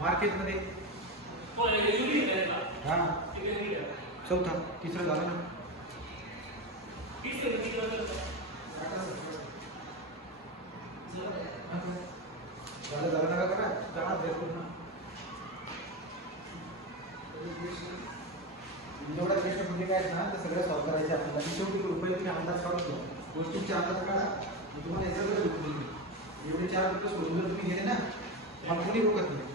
मार्केटमध्ये हां चौथा तिसरं झालं ना झालं नका करा जाणार पूर्ण एवढ्या प्रश्न म्हणजे काय ना तर सगळं सॉल्व करायचे आपल्याला शेवटी रुपये तुम्ही अंदाज काढतो गोष्टींचे अंदाज काढा तुम्हाला याच्याकडे एवढे 4 रुपये सोडून जर तुम्ही गेले ना मग कोणी रोखत नाही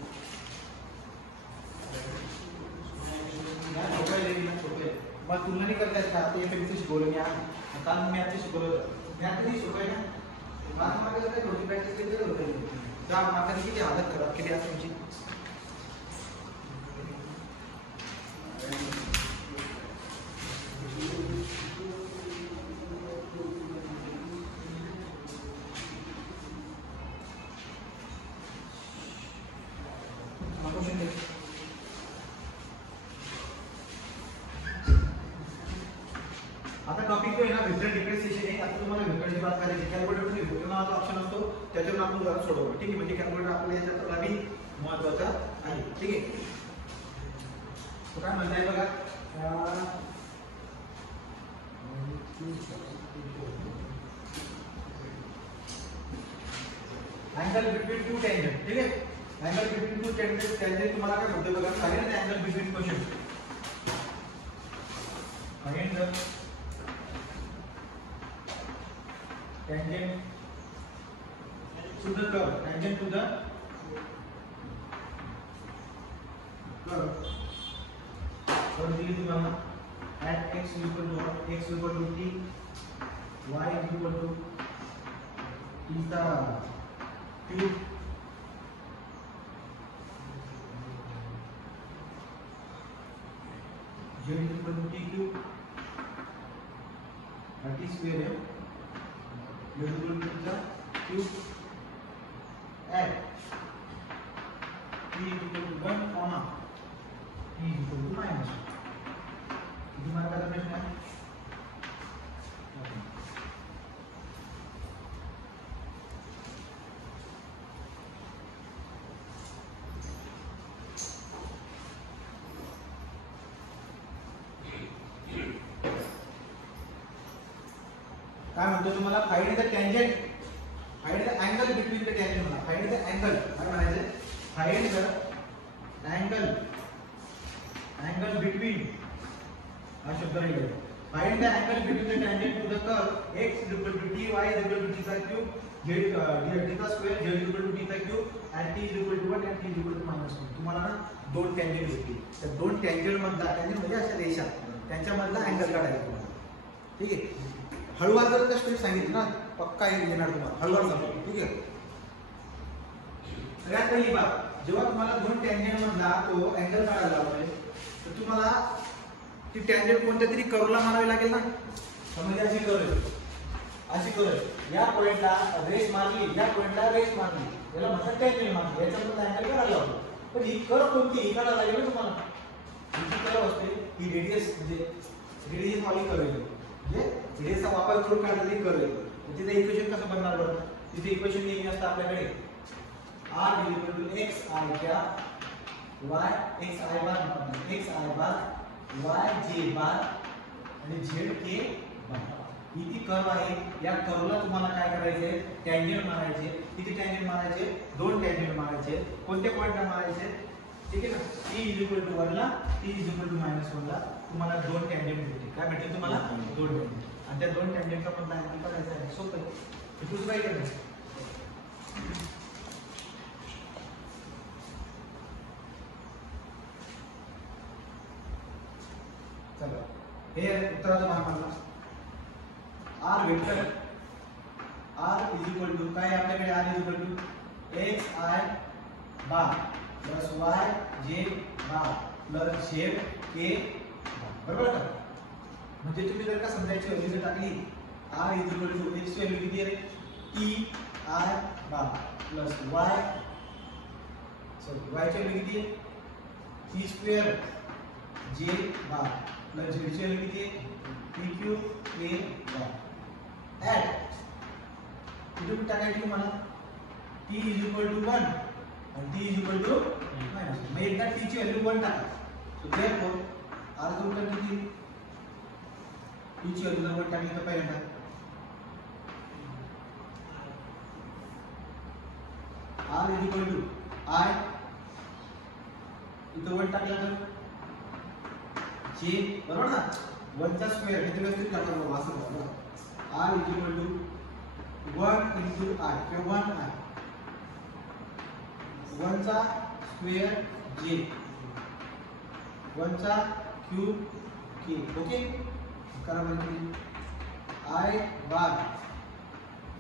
मग तुलना नाही करता येत का ते एफएमसी शिकवलं मी आज काल मी आता शिकवलं मी आता नाही शिकवलं ना माझं मागे काय थोडी प्रॅक्टिस केली तर होतं त्या माताने किती हालत खराब केली आज तुमची आता टॉपिक जो आहे ना व्हेक्टर डिफरेंशिएशन आहे आता तुम्हाला व्हेक्टरची बात करायची कॅल्क्युलेटर मध्ये व्हेक्टर नावाचा ऑप्शन असतो त्याच्यावर आपण जरा सोडवू ठीक आहे म्हणजे कॅल्क्युलेटर आपल्या याच्यात लावी महत्त्वाचा आहे ठीक आहे तो काय म्हणताय बघा अँगल बिटवीन टू टेंजेंट ठीक आहे अँगल बिटवीन टू टेंजेंट तुम्हाला काय म्हणतोय बघा find the angle between question find the tangent to the curve tangent to the curve और दिए तुम्हारा at x equal to t y equal to theta cube z equal to t cube that is square है equal to the cube at t equal to 1 comma t equal to minus 1 तुम्हारा क्या प्रश्न है काय म्हणतो तुम्हाला find the tangent find the angle between the tangent म्हणा find the angle काय म्हणायचं फाइंड द अँगल बिटवीन हा शब्द राहील find the angle between the tangent to the curve x equal to t y equal to theta cube z theta square z equal to theta cube and t equal to 1 and t equal to -1 तुम्हाला ना दोन tangent होतील त्या दोन tangent मधला tangent म्हणजे अशा रेषा त्यांच्या मधला अँगल काढायचा तुम्हाला ठीक आहे हळूवार जर त्या स्टेप सांगितली ना पक्का येणार तुम्हाला हळूवार सांगतो ठीक आहे सगळ्यात पहिली बात जेव्हा तुम्हाला दोन टेंजेंट मधला तो अँगल काढायला लावतोय तर तुम्हाला ती टेंजेंट कोणत्या तरी कर्वला मारावी लागेल ना समजा अशी कर्व या पॉइंटला रेस मारली या पॉइंटला रेस मारली याला म्हणतात टेंजेंट मारली याच्यामधला अँगल काढायला लावतो पण ही कर्व कोणती ही काढायला लागेल तुम्हाला ही कर्व असते ही रेडियस म्हणजे रेडियस वाली कर्व आहे म्हणजे रेडियसचा वापर करून काढलेली कर्व आहे तिथे इक्वेशन कसं बनणार बरं तिथे इक्वेशन नेहमी असतं आपल्याकडे r equal to x I cap y x I bar y j bar आणि z k bar ही ती कर्व आहे या कर्वला तुम्हाला काय करायचे टँजेंट मारायचे किती टँजेंट मारायचे दोन टँजेंट मारायचे कोणत्या पॉइंटला मारायचे ठीक आहे ना t equal to 1 ला t equal to -1 ला तुम्हाला दोन टँजेंट भेटतील काय भेटेल तुम्हाला दोन टँजेंट आणि त्या दोन टँजेंटचा पण अँगल काढायचा आहे सोपं आहे दुसरं काय करायचं चला हे उत्तराचा भाग म्हणला r vector r equal to काय आपल्याकडे r equal to x I bar plus y j bar plus z k बरोबर का म्हणजे तुम्ही जर का समजायची व्हॅल्यू टाकली r इक्वल टू x ची व्हॅल्यू किती आहे t I bar plus y ची व्हॅल्यू किती आहे t square j bar plus z ची व्हॅल्यू किती आहे p q a bar at इथून टाकायची मला t इज इक्वल टू 1 आणि t is equal to minus मग एकदा t ची व्हॅल्यू 1 टाका सो देयरफॉर r चं उत्तर किती t ची व्हॅल्यू जर 1 टाकली तर पहिल्यांदा r is equal to i इथं 1 टाकला तर j बरोबर ना 1 चा स्क्वेअर किती व्यवस्थित टाका बाबा असं बघा r is equal to 1 into i किंवा 1i 1 चा स्क्वेअर j 1 चा क्यूब k ओके करा म्हणजे i bar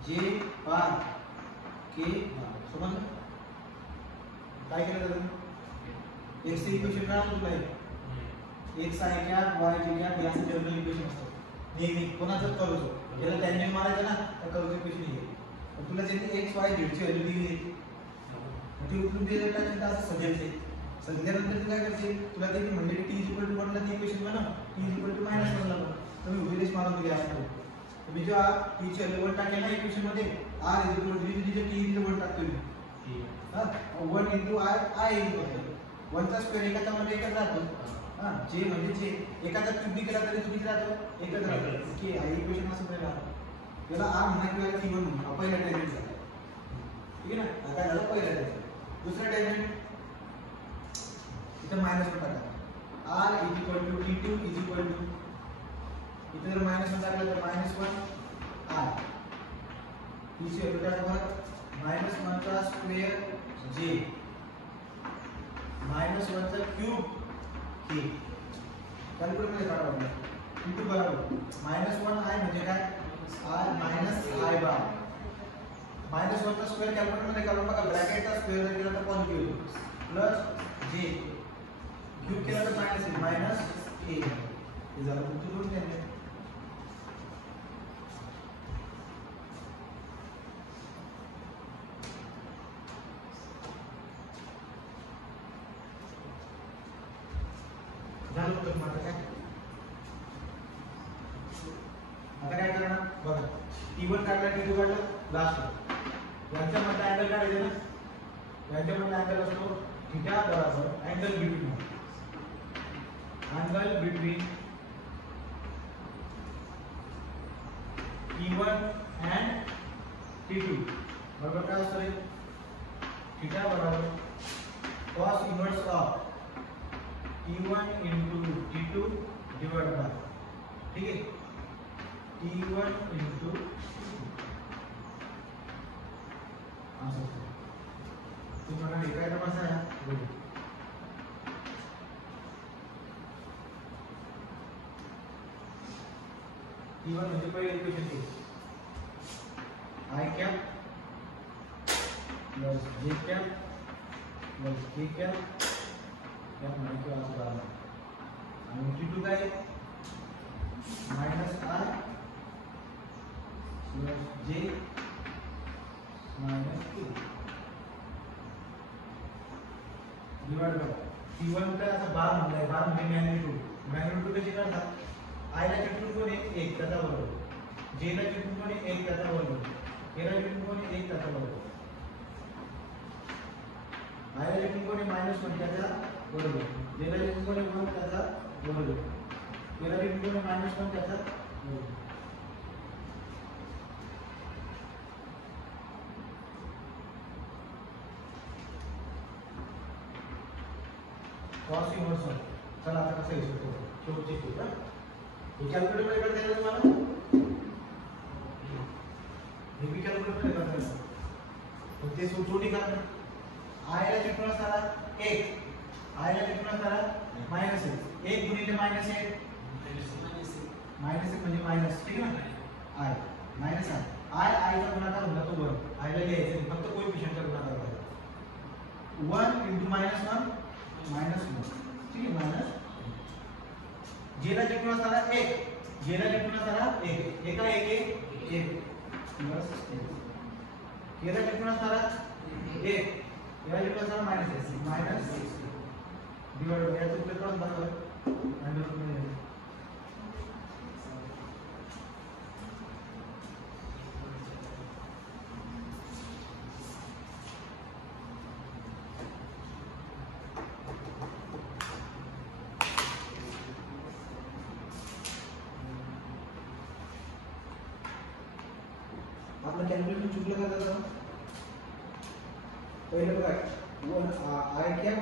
j bar k बार समजलं काय केलं जातं x चे इक्वेशन काय होतं तुला x आहे क्या y चे क्या हे असं जनरल इक्वेशन असतं नेहमी कोणाचं करू याला टॅन्जंट मारायचं ना तर कर्व इक्वेशन येईल पण तुला त्यांनी x y z ची व्हॅल्यू दिली आहे ती उचलून दिलेलं टाकायचं असं सजायचं सजल्यानंतर तू काय करशील तुला ते म्हणजे t = 1 ला ती इक्वेशन बनव t = -1 ला तुम्ही उभेच मारून दिली असतो तुम्ही जेव्हा t ची व्हॅल्यू 1 टाकली ना इक्वेशन मध्ये r = 3 t ची 1 टाकतो मी हां 1 * i इक्वल 1 चा स्क्वेअर एकाचा मध्ये एकच राहतो हां j म्हणजे j एकाचा क्यूब बी केला तरी तुम्ही राहतो एकच राहतो की हा इक्वेशन असं राहतो याला r म्हणा किंवा t म्हणून पहिला टेन्जंट झाला ठीक आहे ना काय झालं पहिला टेन्जंट दुसरा टेन्जंट इथं मायनस वन टाका r = t2 = इथे जर -1 टाकलं तर -1 r t ची व्हॅल्यू टाका बरं -1 चा स्क्वेअर j -1 चा क्यूब k कॅल्क्युलेटर मध्ये काढा आपल्याला t2 बरोबर -1i म्हणजे काय r - i बार -1 चा स्क्वेअर कॅल्क्युलेटर मध्ये काढून बघा ब्रॅकेटचा स्क्वेअर जर केला तर पॉझिटिव्ह येतो प्लस j क्यूब केला तर मायनस a हे झालं तुमचं दोन टेन्जंट झालं तर आता काय करणार बघा t1 काढला t2 काढला लास्ट यांच्या मध्ये अँगल काढायचा ना यांच्या मध्ये अँगल असतो थीटा बरोबर angle between t1 and t2 बरोबर काय असतं रे थीटा बरोबर cos inverse of t1 into t2 divided by ठीक है t1 into आंसर तुम्हाला लिखायला कसं आहे t1 म्हणजे पहिले इक्वेशन आहे i cap plus j cap plus k cap या म्हणजे असं झालं आणि t2 काय -i plus j minus k divide by t1 का असा बार म्हणलाय बार म्हणजे मॅग्नीट्यूड कशी काढतात i ला चिटकून कोण 1 त्याचा वर्ग j ला चिटकून कोण 1 त्याचा वर्ग k ला चिटकून कोण 1 त्याचा वर्ग i ला चिटकून कोण -1 त्याचा वर्ग j ला चिटकून कोण 1 त्याचा वर्ग k ला चिटकून कोण -1 त्याचा वर्ग cos इनवर्स चला आता कसं हिशोब करू शेवटची स्टेप हे कॅल्क्युलेटर मध्ये करता येईल तुम्हाला हे बी कॅल्क्युलेटर मध्ये करता येईल पण ते दोन्ही करा i ला चिटकून असताना 1 i ला चिटकून असताना -1 1 गुणिले -1 -1 म्हणजे मायनस ठीक आहे ना i मायनस i चा गुणाकार होता तो वर्ग i ला लिहायचं फक्त कोएफिशिएंटचा गुणाकार करायचा 1 * -1 ठीक है माइनस j ला चिटकून असताना 1 j ला चिटकून असताना 1 एका 1 1 प्लस k ला चिटकून असताना A divided by minus minus divide by याचं उत्तर क्रॉस बरोबर अंडर रूट मध्ये आपलं कॅल्क्युलेशन चुकलं का दादा पहिले बघा वन आय क्या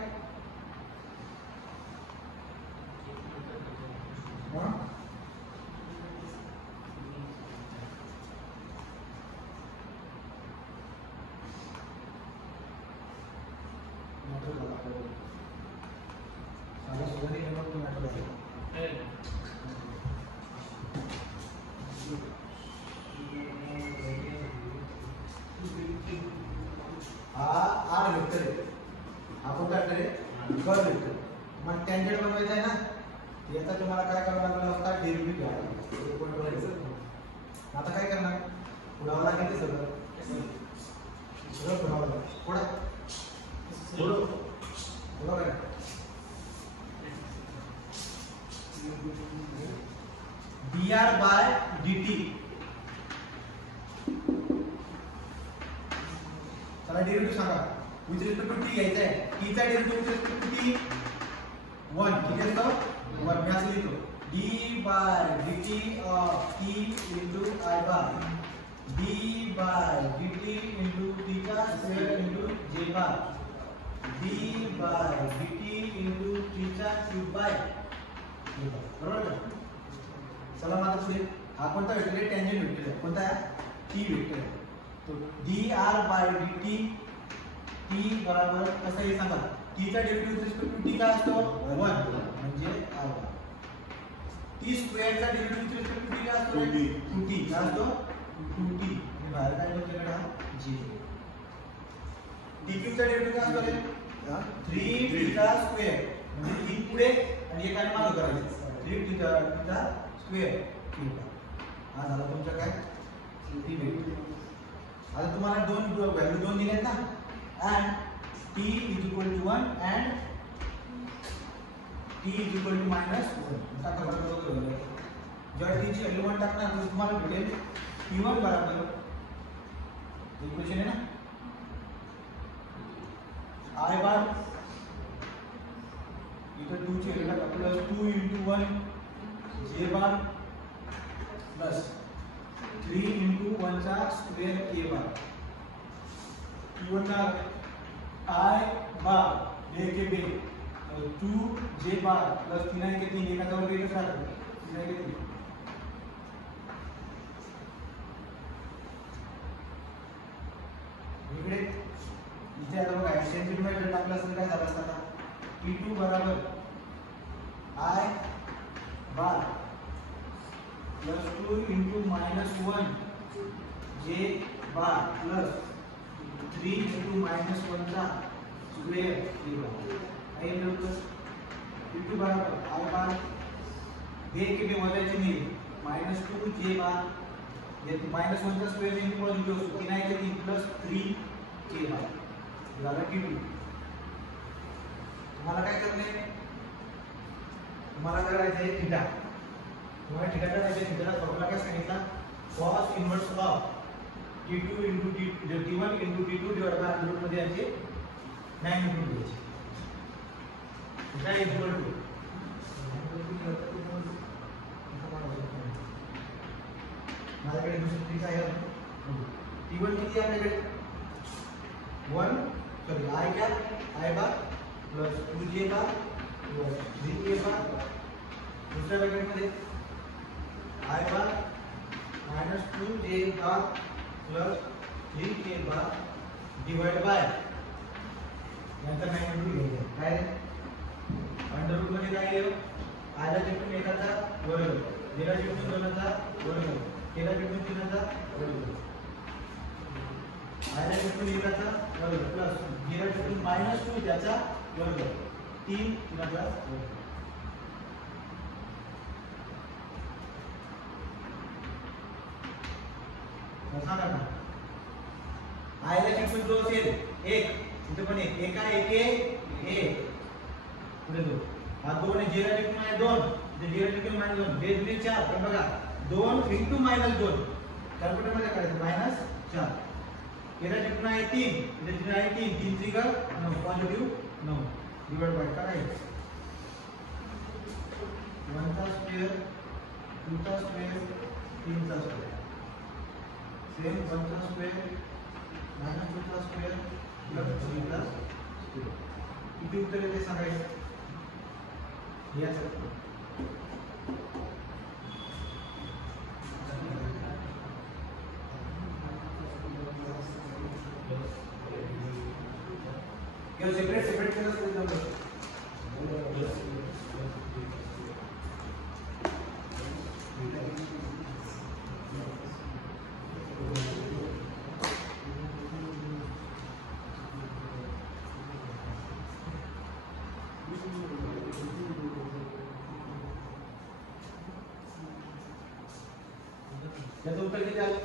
हां मॅटर झाला साला सोबत येणार तो मॅटर झाला आर वेक्टर आहे आपण काय करणार आहे कर्व वेक्टर मग टँजेंट बनवायचं आहे ना याचा तुम्हाला काय करावं लागलं असता डेरिव्हेटिव्ह घ्यावा एक पॉइंट करायचं आता काय करणार पुढावं लागेल ते सगळं सगळं पुढावं लागेल पुढा पुढं पुढं काय dr by dt चला डेरिव्हेटिव्ह सांगा विथ रिस्पेक्ट टू t घ्यायचा आहे t चा derivative with respect to t 1 किती असतो 1 मी असं लिहितो d by dt of t into I bar d by dt into theta square into j bar d by dt into theta cube by बरोबर का चला आता पुढे हा कोणता वेक्टर आहे टॅन्जेंट वेक्टर आहे कोणता आहे t वेक्टर आहे तो dr by dt t बराबर कसं आहे सांगा t चा derivative with respect to t काय असतो 1 म्हणजे r bar t स्क्वेअर चा derivative with respect to t काय असतो 2t काय असतो 2t आणि बाहेर काय आपल्याकडे हा j d क्यूब चा डेरिव्हेटिव्ह काय असतो 3 थीटा स्क्वेअर म्हणजे 3 पुढे आणि एकाने मागे करायचं 3 थीटा स्क्वेअर हा झाला तुमचा काय t वेक्टर आता तुम्हाला दोन व्हॅल्यू दोन दिलेत ना and t is equal to 1 and t is equal to -1 टाका बरोबर जेव्हा t ची व्हॅल्यू 1 टाकणार तर तुम्हाला भेटेल t1 बरोबर इक्वेशन आहे ना I बार इथं 2 ची व्हॅल्यू टाका plus 2 into 1 j bar plus 3 into 1 चा स्क्वेअर k बार t1 का I बार बे के बे 2 j बार प्लस 3 के 3 एका जवळ एकच राहतो 3 के 3 इकडे इथे आता बघा सेंटीमीटर टाकलं असतं काय झालं असतं आता t2 बरोबर I bar plus 2 into -1 j bar plus 3 into -1 चा स्क्वेअर आई प्लस t2 बराबर I बार बे के बे वजायचे नाही -2 j बार ये -1 चा स्क्वेअर नेहमी वर लिहितो 3 आहे ते 3 प्लस 3 k बार झाला t2 तुम्हाला काय करणे तुम्हाला करायचं आहे थीटा तुम्हाला थीटा करायचं आहे थीटाचा फॉर्म्युला काय सांगितला cos inverse of t2 into t1 into t2 divide by under root मध्ये याचे मॅग्निट्यूड घ्यायचे थीटा इक्वल टू माझ्याकडे दुसरी ट्रिक आहे t1 किती आहे आपल्याकडे 1 sorry I cap I bar plus 2j bar plus 3k बार दुसऱ्या ब्रॅकेटमध्ये I bar -2j bar plus 3k bar divide by नंतर मॅग्निट्यूड घ्यायचं काय अंडर रूट मध्ये काय येईल I ला चिपटून एकाचा वर्ग j ला चिपटून दोनाचा वर्ग k ला चिपटून तीनाचा वर्ग I ला चिपटून एकाचा वर्ग प्लस j ला चिपटून -2 त्याचा वर्ग 3 तीनाचा वर्ग सांगा ना आयला चिटकून जो असेल एक, इथे पण एक, एका एक एक पुढे 2, हा 2 आहे, जीला चिटकून आहे 2, इथे जीला चिटकून -2, जे दुनी 4, पण बघा 2 × -2 कॅल्क्युलेटर मध्ये करायचं -4, याला चिटकून आहे 3, इथे चिटकून आहे 3, 3 3 9, पॉझिटिव्ह 9 डिवाइड बाय करायचं 1 चा स्क्वेअर 2 चा स्क्वेअर 3 चा स्क्वेअर सेम 1 चा स्क्वेअर -2 चा स्क्वेअर प्लस 3 चा स्क्वेअर किती उत्तर येते सांगायचं याचं क्या सेपरेट केलं तर याचं उत्तर किती आलं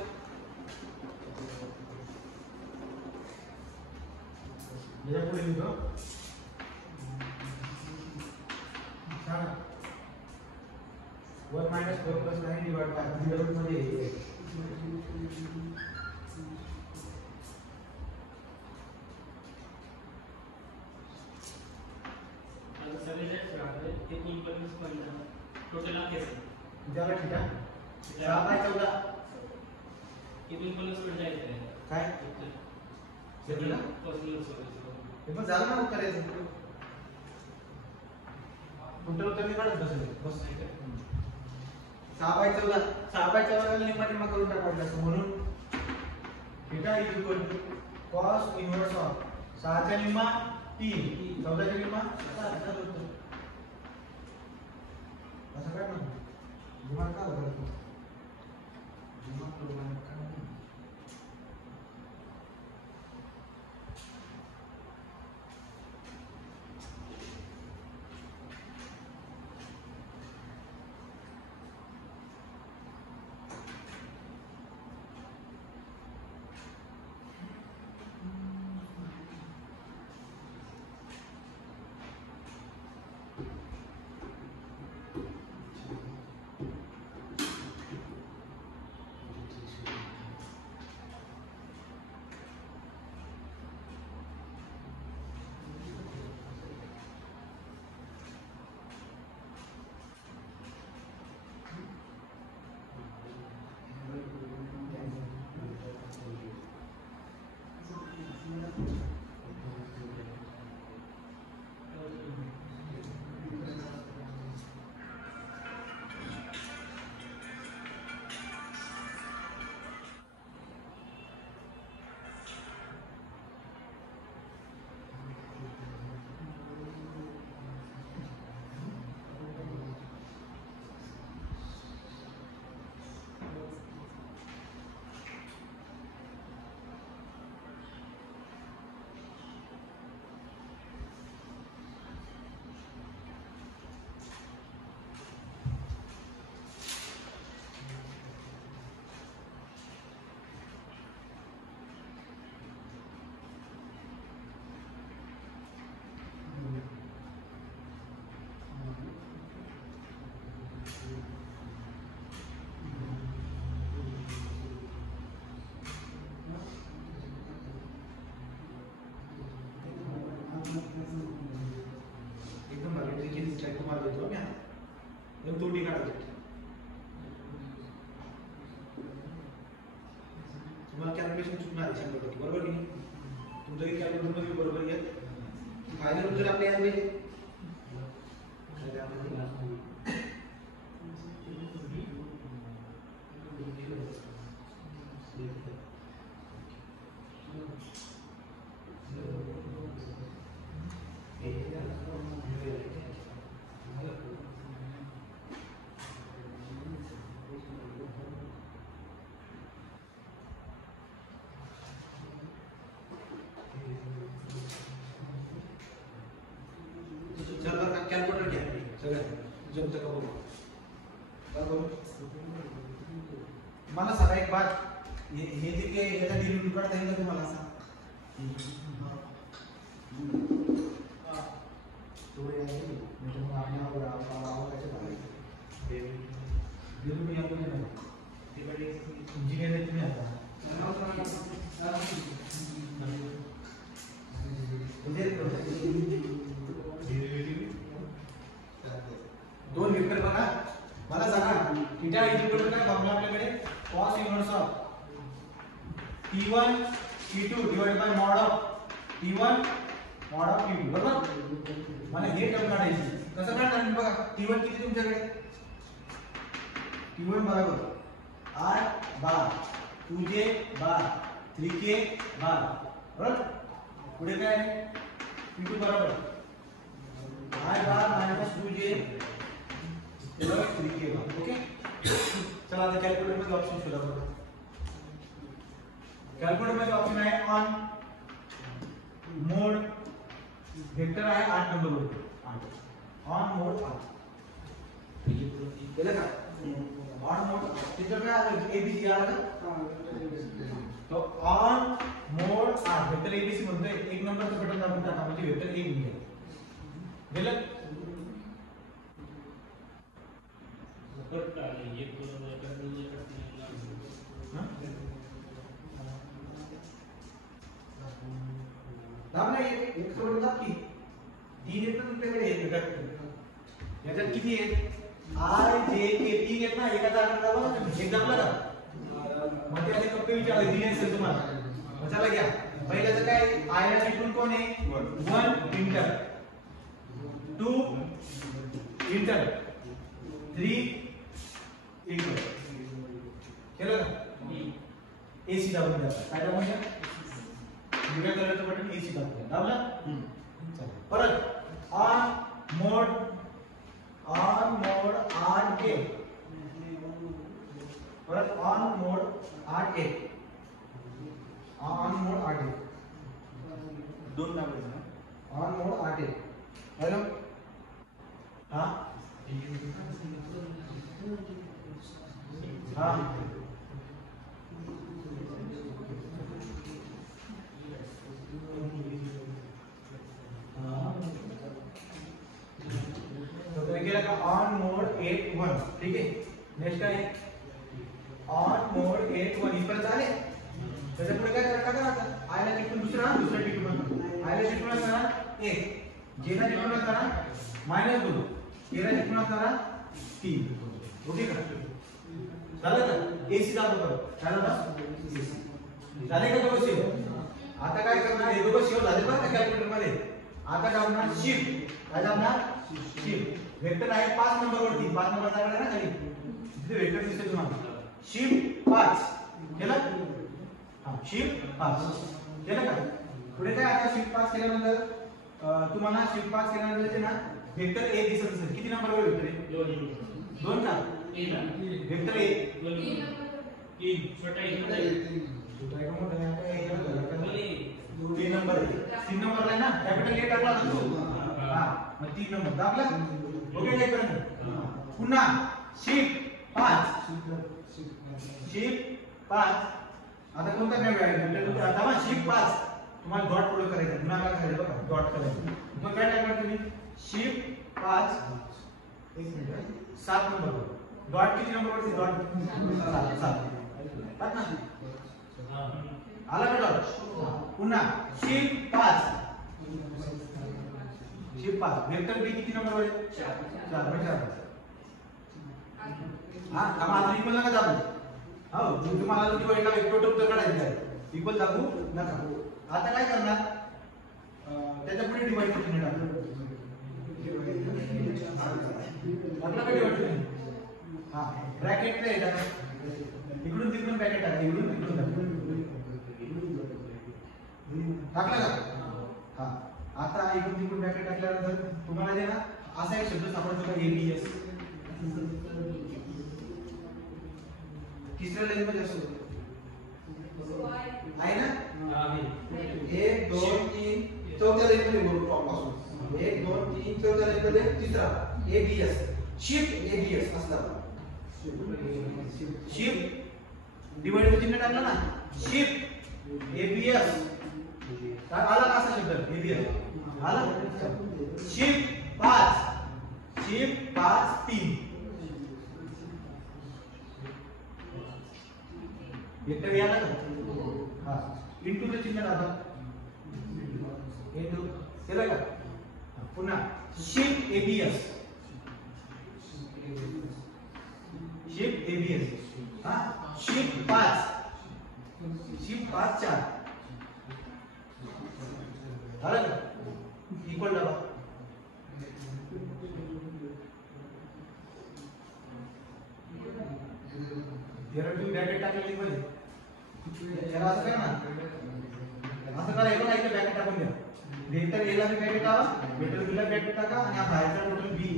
याच्या पुढे लिहितो सांगा 1 - 4 + 9 डिवाइड बाय 0 मध्ये टोटल आकेस त्याला ठीक आहे 6/14 किती प्लस पण जायचं काय सगळं पर्सनल सर्व्हिस हे पण झालं ना करायचं कुठं उत्तर मी काढत बसेल बस 6/14 ला निम्मा निम्मा करून टाकायचं असं म्हणून theta is equal to cos inverse of 6 चा निम्मा 3 14 चा निम्मा 7 असं काय म्हणतो दिमाग का बदलतो दिमाग प्रोग्राम काय एकदम भारी ट्रिकी ट्राय तुम्हाला देतो मी आता एकदम तोटी काढतो तुम्हाला कॅल्क्युलेशन चुकणार आहे 100% बरोबर की नाही तुमचं एक कॅल्क्युलेशन मध्ये बरोबर येत फायनल उत्तर आपले यायला पाहिजे कॅल्क्युलेटर घ्या सगळं जमतं का बघू का करू मला सांगा एक बात हे जे काही याचा डेरिव्हेटिव्ह काढता येईल का तुम्हाला सांग इंजिनियर तुम्ही आता दोन वेक्टर बघा मला सांगा थीटा इक्वल काय फॉर्म्युला आपल्याकडे cos inverse of T1 T2 divided by mod of T1 mod of T2 बरोबर मला हे टर्म काढायची कसं काढणार बघा T1 किती तुमच्याकडे T1 बरोबर 8 बार 2j बार 3k बार बरोबर पुढे काय T2 बरोबर 8 बार 2j 3k बार ओके चला आता कॅल्क्युलेटर मध्ये ऑप्शन शोधा बघा कॅल्क्युलेटर मध्ये ऑप्शन आहे ऑन मोड वेक्टर आहे 8 नंबर वर 8 ऑन मोड 8 केलं का ऑन मोड तिथं काय आलं एबीसी आलं का तो ऑन मोड 8 वेक्टर एबीसी म्हणतोय एक नंबरचं बटन दाबून टाका म्हणजे वेक्टर ए निघेल गेलं दाबला एक सोडून दाब की तीन येत तुमच्याकडे येत याच्यात किती आहेत आय जे के तीन येत ना एका जागेवर दाबा एक दाबला का मग ते आधी कप्पे विचारले तीन असेल तुम्हाला चला घ्या पहिल्याचं काय आय ला इथून कोण आहे 1 इंटर 2 इंटर 3 इक्वल केलं का एसी दाबून द्या काय दाबून द्या निळ्या कलरचं बटन एसी दाबून दाबला चला परत ऑन मोड 8a परत on mode 8a on mode 8a दोन दाबायचं ऑन मोड 8a हॅलो हा हाँ तो क्या लगा ऑन मोड 8.1 ठीक है नेक्स्ट है ऑन मोड 8.1 इस पर चाले त्याच्या पुढे काय करायचं आयला टिकून दुसरा टिकून आयला टिकून असताना 1 जेला टिकून असताना -2 एला टिकून असताना 3 ओके का झालं का एसी दाबो करो झालं ना झाले का दोघं सेव आता काय करणार हे दोघं सेव झाले बरं का कॅल्क्युलेटर मध्ये आता दाबणार शिफ्ट काय दाबणार शिफ्ट वेक्टर आहे 5 नंबर वरती 5 नंबर दाबला ना खाली तिथे वेक्टर दिसते तुम्हाला शिफ्ट 5 केलं हां शिफ्ट 5 केलं का पुढे काय आता शिफ्ट 5 केल्यानंतर तुम्हाला शिफ्ट 5 केल्यानंतर ना वेक्टर ए दिसत असेल किती नंबर वर वेक्टर आहे 2 का वेक्टर ए 3 छोटा है मोठा है 3 नंबर है 3 नंबर है ना कैपिटल ए टाकला तू हां मग 3 नंबर दाबला ओके काय करणार पुन्हा शिफ्ट 5 आता कोणता काय आहे आता मग शिफ्ट 5 तुम्हाला डॉट पुढे करायचं पुन्हा काय करायचं बघा डॉट करायचं मग काय टाकणार तुम्ही शिफ्ट 5 एक मिनिट 7 नंबर डॉट किती नंबर वरती डॉट 7 टाक ना आला का डॉट पुन्हा शिफ्ट 5 वेक्टर बी किती नंबर वर 4 4 हां आम्हाला इक्वल नका दाबू हो तुम्हाला जो डिवाइडला टोटल उत्तर काढायचं आहे इक्वल दाबू नका आता काय करणार त्याच्या पुढे डिवाइड करून टाकू आपला काय डिवाइड हां ब्रॅकेट नाही टाका इकडून तिकडून ब्रॅकेट टाका इकडून तिकडून टाकला का हां आता इकडून तिकडून ब्रॅकेट टाकल्यानंतर तुम्हाला जे ना असा एक शब्द सापडतो का एबीएस तिसऱ्या लाईन मध्ये असतो आहे ना 1 2 3 चौथ्या लाईन मध्ये बोलू टॉप पासून 1 2 3 चौथ्या लाईन मध्ये तिसरा एबीएस शिफ्ट एबीएस असला शिफ्ट डिवाइड मध्ये चिन्ह टाकला ना शिफ्ट एबीएस काय आला का असा शब्द एबीएस आला शिफ्ट 5 शिफ्ट 5 3 वेक्टर याला का हा इनटू चे चिन्ह टाका इनटू केलं का पुन्हा शिफ्ट एबीएस शिफ्ट एबीएस हा शिफ्ट 5 4 झालं का इक्वल डबा तुम्ही ब्रॅकेट टाकलेली पाहिजे त्याला असं काय ना असं करा एका इथे ब्रॅकेट टाकून द्या वेक्टर ए ला ब्रॅकेट टाका वेक्टर बी ला ब्रॅकेट टाका आणि हा बाहेरचा टोटल बी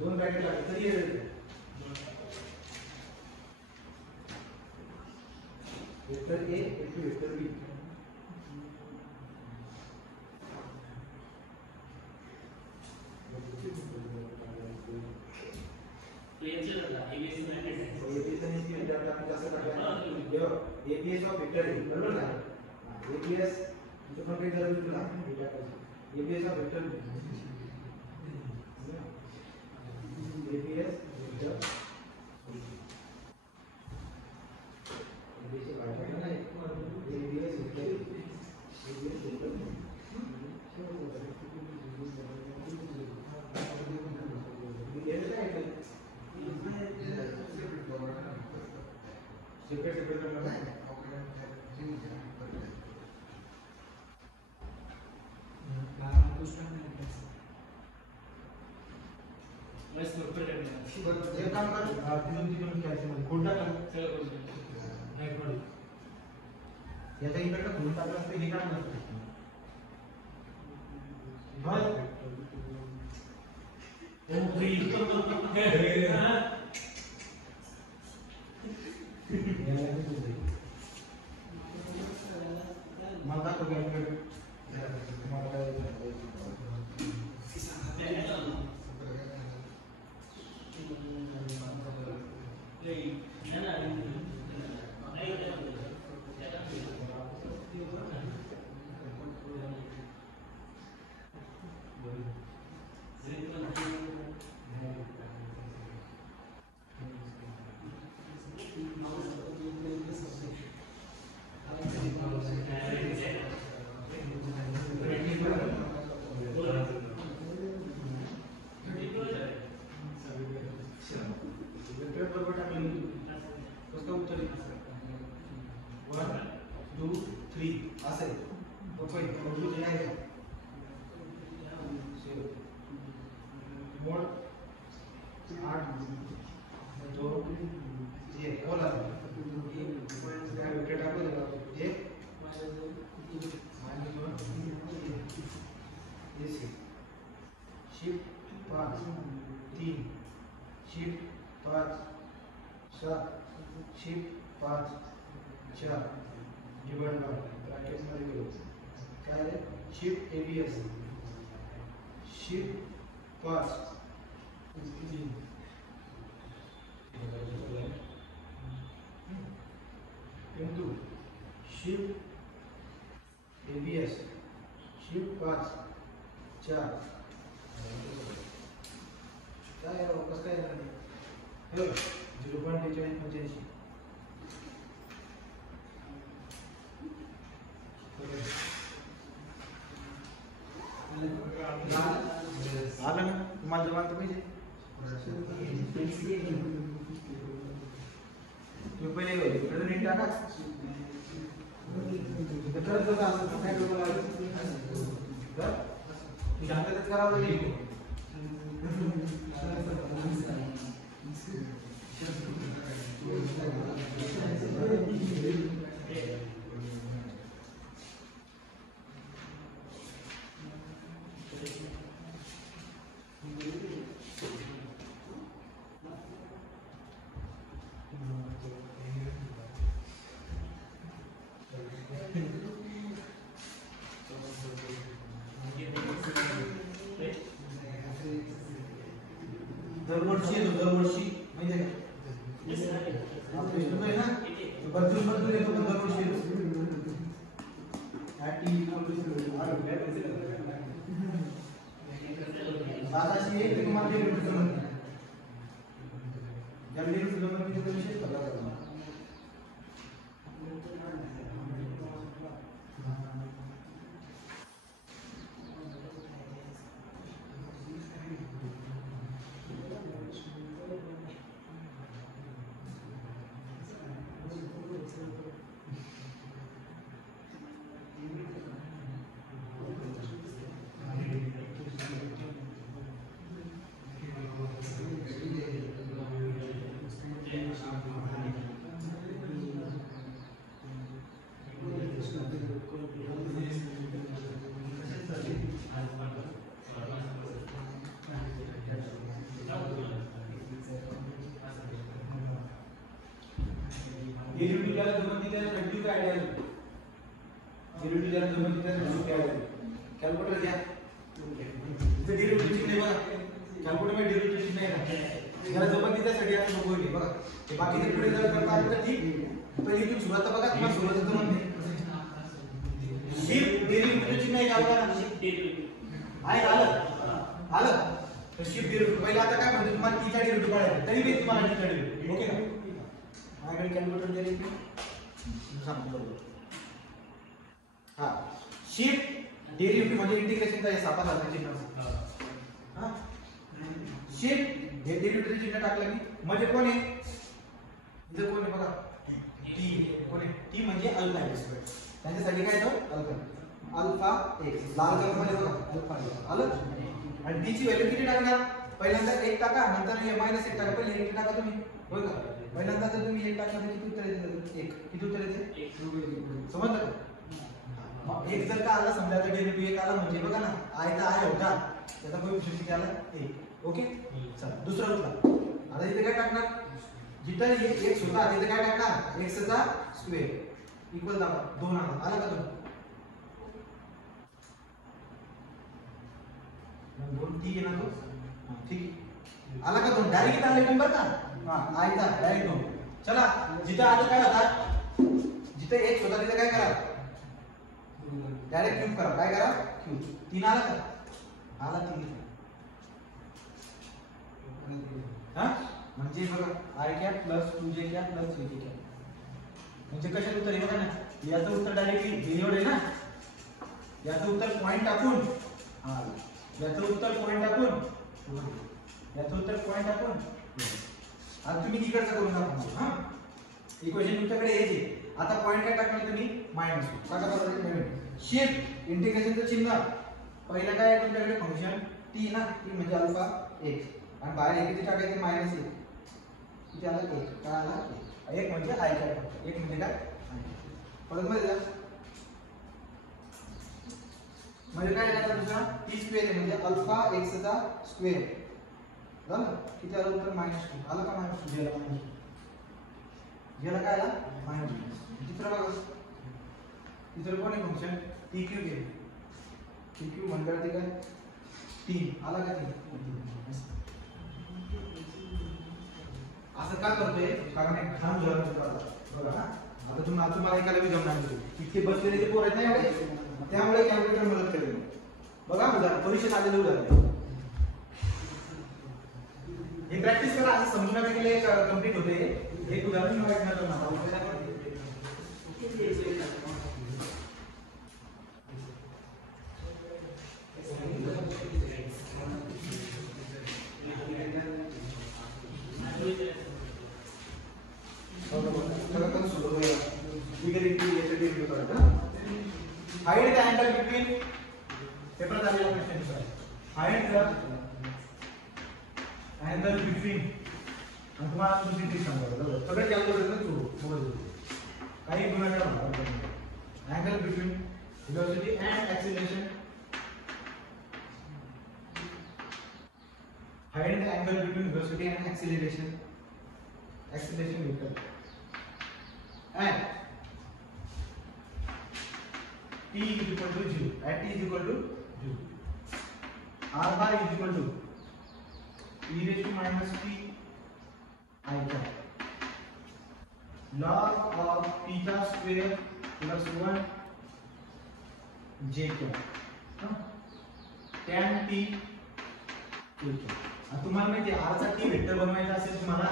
दोन ब्रॅकेट लागले तरी vector a vector b ABS of vector a बरोबर ना एबीएस जो पण काही गरज तुला ABS of vector ABS vector ABS बाहेर नाही ABS vector ABS vector separate करना है मैं स्कोर करना एक काम कर तिथून घ्यायचं म्हणजे कोणता काम नाही कोण याचा इकडे कोणता टाकला असते हे काम नसतं बरं ओ फ्री मला तो game shift 5 3 shift 5 7 shift 5 4 divide bye bracket मध्ये गेलो काय आहे shift ABS shift 5 3 into shift ABS shift 5 4 काय आहे कसं काय हे 0.45 आलं ना तुम्हाला जमा तर पाहिजे तुम्ही पहिले इकडे नीट टाका तरच होता असं काय करावं लागेल करावं लागेल दरवर्षी येतो दरवर्षी माहिती आहे का आपल्या इथं आहे ना बदलून बदलून येतो पण दरवर्षी येतो दादाशी एक ते तुम्हाला डेरिव्हेटिव्ह जमत नाही ज्या डेरिव्हेटिव्ह जमत नाही त्याचा विषय सगळा करणार डेरिव्हेटिव्ह ज्याला जमत त्याला व्हॅल्यू काय आढळेल डेरिव्हेटिव्ह ज्याला जमत त्याला व्हॅल्यू काय आढळेल कॅल्क्युलेटर घ्या इथे डेरिव्हेटिव्ह चिन्ह आहे बघा कॅल्क्युलेटर मध्ये डेरिव्हेटिव्ह चिन्ह आहे ना ज्याला जमत त्यासाठी आपण बघू घे बघा हे बाकीचे पुढे जर करता आलं तर ठीक पण इथून सुरुवात बघा तुम्हाला सुरुवात जमत नाही शिफ्ट डेरिव्हेटिव्ह चिन्ह आहे का बघा शिफ्ट डेरिव्हेटिव्ह आहे आलं आलं तर शिफ्ट डेरिव्हेटिव्ह पहिला आता काय म्हणतो तुम्हाला टीचा डेरिव्हेटिव्ह काढायचा तरी मी तुम्हाला टीचा डेरिव्हेटिव्ह ओके का माझ्याकडे कॅल्क्युलेटर डेरिव्हेटिव्ह सांगतो हा शिफ्ट डेरिव्हेटिव्ह म्हणजे इंटिग्रेशनचा हे सापा सारखा चिन्ह हा शिफ्ट हे डेरिव्हेटिव्ह चिन्ह टाकलं मी म्हणजे कोण आहे इथे कोण आहे बघा टी कोण आहे टी म्हणजे अल्फा एक्स त्यांच्यासाठी काय येतं अल्फा एक्स लाल कलर मध्ये बघा अल्फा आलं आणि टी ची व्हॅल्यू किती टाकणार पहिल्यांदा 1 टाका नंतर -1 टाका पहिले 1 टाका तुम्ही होय का पहिल्यांदा जर तुम्ही 1 टाकलं तर किती उत्तर येते 1 किती उत्तर येते 1 समजलं का मग 1 जर का आला समजा तर डेरिव्हेटिव्ह 1 आला म्हणजे बघा ना आय तर आय होता त्याचा कोएफिशियंट किती आला 1 ओके चला दुसरा उचला आता इथे काय टाकणार जिथं x होता तिथे काय टाकणार x चा स्क्वेअर इक्वल दाबा 2 आला का 2 2 ठीक आहे ना तो ठीक आला का 2 डायरेक्ट आले नंबर का हां आयचा डायरेक्ट 2 चला जिथं आता काय होता जिथे x होता तिथे काय करा डायरेक्ट क्यूब करा काय करा क्यूब 3 आला का आला 3 हां म्हणजे बघा i cap plus 2j cap plus 3j cap म्हणजे कशाचं उत्तर आहे बघा ना याचं उत्तर डायरेक्टली एवढं आहे ना याचं उत्तर पॉइंट टाकून हां याचं उत्तर पॉइंट टाकून याचं उत्तर पॉइंट टाकून आता तुम्ही तिकडचं करून दाखवा हां इक्वेशन तुमच्याकडे हेच आहे आता पॉइंट काय टाकणार तुम्ही मायनस टाका बरोबर शिफ्ट इंटिग्रेशनचं चिन्ह पहिलं काय आहे तुमच्याकडे फंक्शन t ना t म्हणजे अल्फा x आणि बाहेर किती टाकायचे -1 किती आला 1 काय आला 1 म्हणजे i काय 1 म्हणजे काय परत मध्ये म्हणजे काय झालं दुसरा t स्क्वेअर आहे म्हणजे अल्फा x चा स्क्वेअर झालं किती आलं उत्तर -2 आलं का -2 गेला गेला काय आला -2 तिसरं बघा तिसरं कोण आहे फंक्शन t क्यूब आहे t क्यूब म्हणजे ते काय 3 आला का 3 असं का करतोय कारण एक खान उदाहरण बघा ना आता तुम्हाला ऐकायला बी जमणार नाही इतके बसलेले ते पोर आहेत ना एवढे त्यामुळे कॅल्क्युलेटर मदत करेल बघा उदाहरण परीक्षेत आलेलं उदाहरण हे प्रॅक्टिस करा असं समजून गेले कंप्लीट होते एक उदाहरण मी ऐकणार तुम्हाला Find the angle between paper दालेला क्वेश्चन आहे. Find the angle between आणि तुम्हाला दुसरी ट्रिक सांगायला सगळं कॅल्क्युलेटर सोडू काही गुणाकार angle between velocity and acceleration find the angle between velocity and acceleration vehicle and t is equal to 0 at t is equal to 0 r bar is equal to e raised to minus t I cap log of theta square plus 1 j cap tan t a cap तुम्हाला माहिती आहे r चा t vector बनवायचा असेल तुम्हाला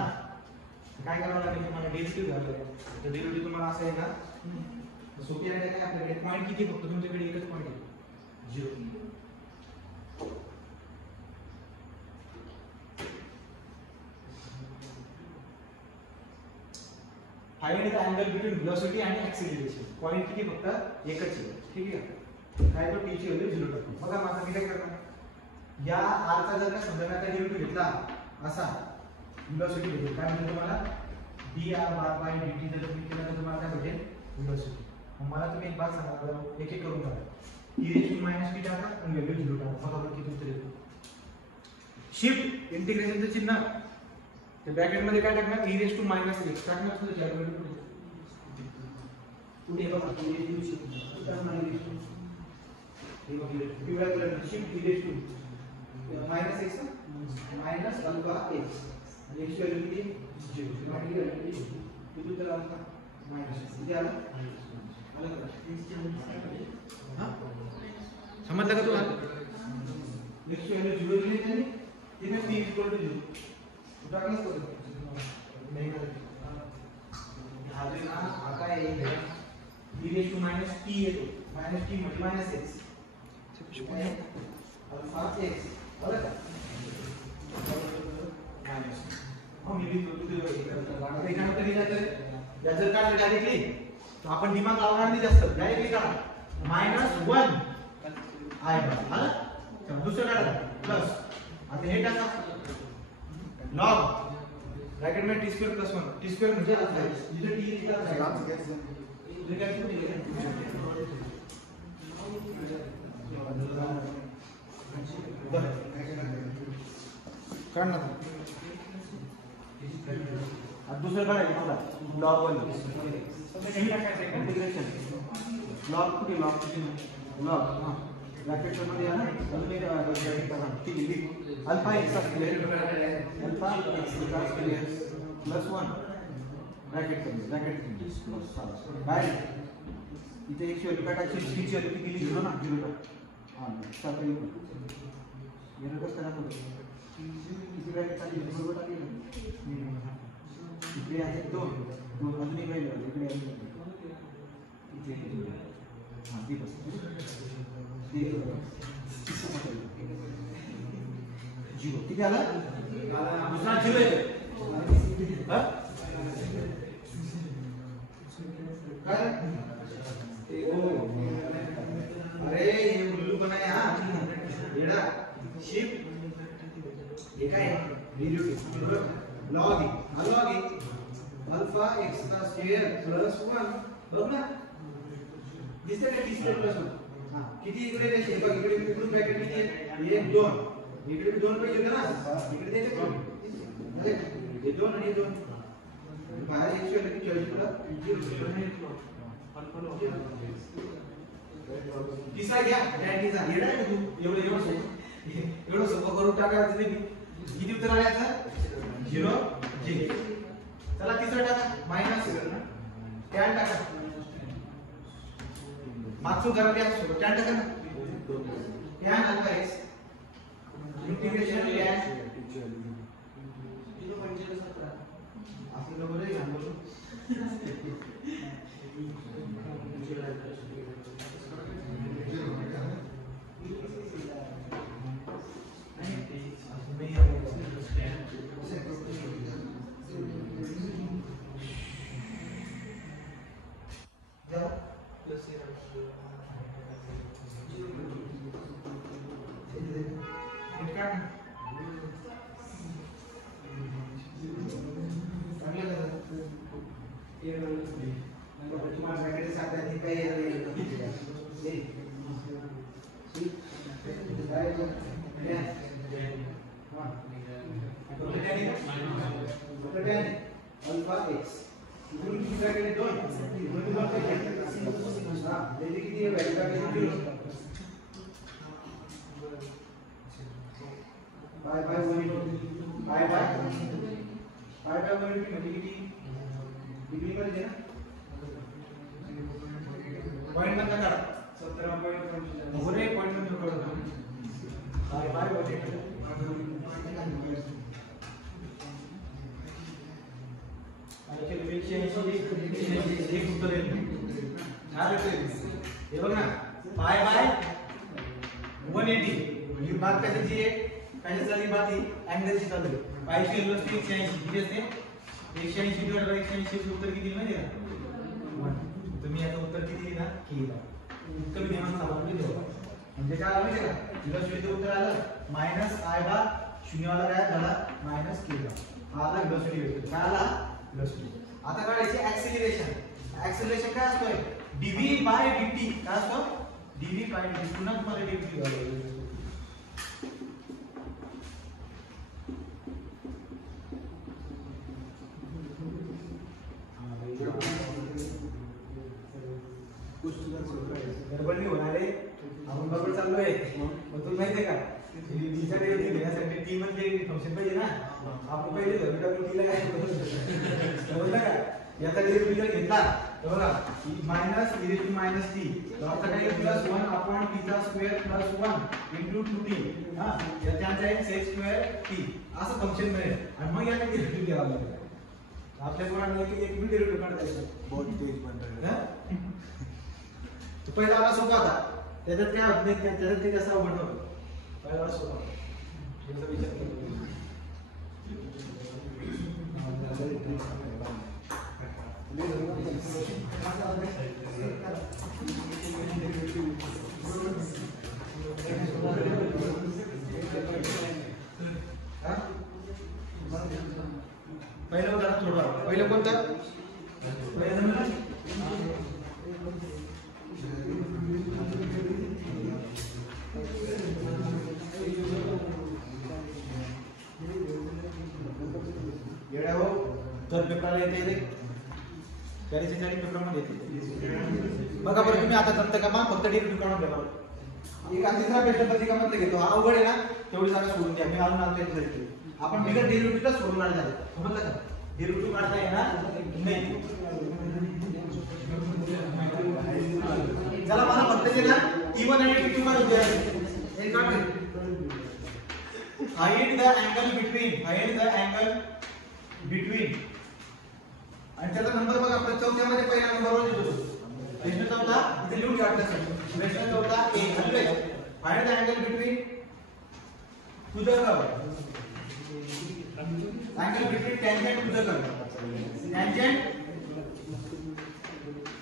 काय करावं लागेल तुम्हाला डेरिव्हेटिव्ह घ्यावं लागेल तर डेरिव्हेटिव्ह तुम्हाला असं आहे का सोपी आहे काय आपल्याकडे पॉइंट किती फक्त तुमच्याकडे एकच पॉइंट आहे 0 find the angle between velocity आणि ऍक्सिलरेशन पॉइंट किती फक्त एकच आहे ठीक आहे काय तो t ची व्हॅल्यू 0 टाकू बघा आता मी काय करणार या r चा जर का समजा मी आता डेरिव्हेटिव्ह घेतला असा वेलोसिटी भेटेल काय म्हणजे तुम्हाला dr बार बाय dt जर तुम्ही केलं तर तुम्हाला काय भेटेल वेलोसिटी मग मला तुम्ही एक बात सांगा बरं एक एक करून बघा e raised to minus t टाका आणि व्हॅल्यू 0 टाका बघा बरं किती उत्तर येतं शिफ्ट इंटिग्रेशनचं चिन्ह ते ब्रॅकेट मध्ये काय टाकणार e raised to minus x टाकणार तुझं चार व्हॅल्यू पुढे बघा पुढे देऊ शकतो तर मायनस हे बघा पिवळा colour shift e raised to minus x minus alpha x आणि x व्हॅल्यू किती 0 आणि व्हॅल्यू किती तर आला मायनस किती आला आला हां समजलं का तुम्हाला x व्हॅल्यू 0 दिली त्यांनी तिने t इक्वल टू 0 टाकलंच होतं नाही हा जे ना आता हे e raised to minus t येतो minus t म्हणजे minus x alpha x बरं का मायनस हम मी लिहितो तुझे एकाने कधी जातं या जर का डायरेक्टली तर आपण दिमाग लावणार नाही जास्त डायरेक्टली काढा -1 आहे बघा आला तर दुसरं काढा प्लस आता हे टाका लॉग ब्रॅकेट मध्ये t square plus 1 t square म्हणजे आता जिथे t लिहितात आहे जे काय तुम्ही काढ ना दुसरं काढायचं बघा लॉग 1 इंटिग्रेशन लॉग कुठे लॉग हां ब्रॅकेट मध्ये आहे ना अजून एक ब्रॅकेट करा ठीक आहे alpha x square plus 1 bracket काय इथे एक व्हॅल्यू काढायची c ची व्हॅल्यू किती लिहितो ना 0 हां सात येणं कसं करायचं किती व्हॅल्यू टाकली बरोबर टाकली इकडे आहे 2 अजून एक व्हॅल्यू इकडे आहे इथे हां ती बस जीरो किती आला दुसरा जीरो आहे हां काय अरे ये उल्लू बनाया येडा शिफ्ट हे काय डेरिव्हेटिव्ह लॉग ए अल्फा x चा स्क्वेअर प्लस 1 बरोबर ना दिसते का t स्क्वेअर प्लस 1 हां किती इकडे रेषे बघ इकडे इकडून ब्रॅकेट किती आहे 1 2 इकडे 2 पाहिजे होते ना इकडे द्यायचे का हे 2 आणि हे 2 बाहेर x व्हॅल्यू किती आहे तुला तिसरा घ्या टॅन येडा आहे तू एवढं सोपं करून टाकायचं ते किती उत्तर आलं याचं 0 j चला तिसरा टाका मायनस टॅन टाका मागचं करा त्या सोबत टॅन टाका ना tan alpha x integration tan 0.017 आपण लोक रे सांगतो अल्फा एक्स इकडून किती काय केले 2 इकडून किती केले हां म्हणजे किती व्हॅल्यू टाकली पाय पाय 1 पाय पाय पाय पाय 1 म्हणजे किती डिग्री मध्ये ना पॉइंट नंतर काढा 17.5 ओरे पॉइंट नंतर काढा पाय पाय होते एक उत्तर येईल हे बघ ना पाय बाय 180 ही बात कशाची आहे कशाची झाली बात ही अँगलची चालू आहे पायची व्हेलोसिटी 180 किती असते 180 डिवाइड बाय 180 उत्तर किती माहिती आहे का 1 तुम्ही आता उत्तर किती लिहिला केला उत्तर नियमन सामान्य ठेवा म्हणजे काय आलं माहिती आहे का व्हेलोसिटीचं उत्तर आलं -i बार शून्यवाला काय झाला -k हा आला व्हेलोसिटी वेक्टर काय आला व्हेलोसिटी आता काढायचे ऍक्सेलरेशन ऍक्सेलरेशन काय असतोय dv बाय dt काय असतो dv बाय dt पुन्हा तुम्हाला dt लिहायला गडबड नाही होणार आहे आपण बरोबर चाललोय मग तुला माहिती आहे का टीचा डेरिव्हेटिव्ह घेण्यासाठी टी म्हणजे फंक्शन पाहिजे ना आपण पहिले डब्ल्यू ला काय समजलं का याचा डेरिव्हेटिव्ह घेतला तर बघा minus e to minus t तर आता काय प्लस 1 अपॉन टी चा स्क्वेअर प्लस 1 इनटू 2t हां याचा एक सेक स्क्वेअर टी असं फंक्शन मिळेल आणि मग याचा डेरिव्हेटिव्ह घ्यावा लागेल आपल्या कोणाला एक मिनिट डेरिव्हेटिव्ह काढता येईल बहुत तेज बनतो तो पहिला वाला सोपा होता त्याच्यात काय होत नाही त्याच्यात ते कसं अवघड होतं पहिला वाला सोपा होता याचा विचार केला पहिलं बघा थोडं पहिलं कोणतं पहिलं येडा हो तर पेपरला येते त्याची गाडी पेपरमध्ये येते बघा बरं तुम्ही आता जमतं का मग फक्त डेरिव्हेटिव्ह काढून घ्या एक तिसरा प्रश्न पत्रिकामध्ये घेतो हा अवघड आहे ना तेवढी जागा सोडून द्या मी आणून आणतो याच्यासाठी आपण बिगर डेरिव्हेटिव्हला सोडून आणलं झालं समजलं का डेरिव्हेटिव्ह काढता येणार नाही चला मला फक्त जे ना E1 आणि E2 काढून द्या हे काढ फाइंड द अँगल बिटवीन आणि त्याचा नंबर बघा आपण चौथ्यामध्ये पहिला नंबरवर देतो प्रश्न चौथा इथे लिहून काढण्यासाठी प्रश्न चौथा ए हलवे find the angle between to the curve angle between tangent to the curve tangent